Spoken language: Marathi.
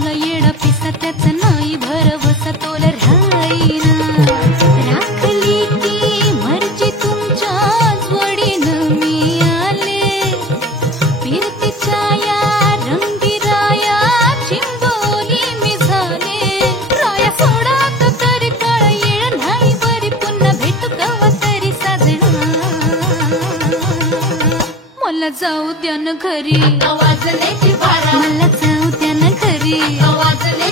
मला येडा पिसा त्याचा नाही भरवसा तोल राहीना राखली की मर्जी तुमच्याच वडीनं मी आले फिरतीच्या या रंगी राया चिंबोली मी झाले राया सोडा तो तरी काळ येळ नाही बरी पुन्हा भेटू कवा तरी साजणा मला जाऊ द्या न घरी वाजण्याची बारा मला जाऊ द्या न घरी वाजण्याची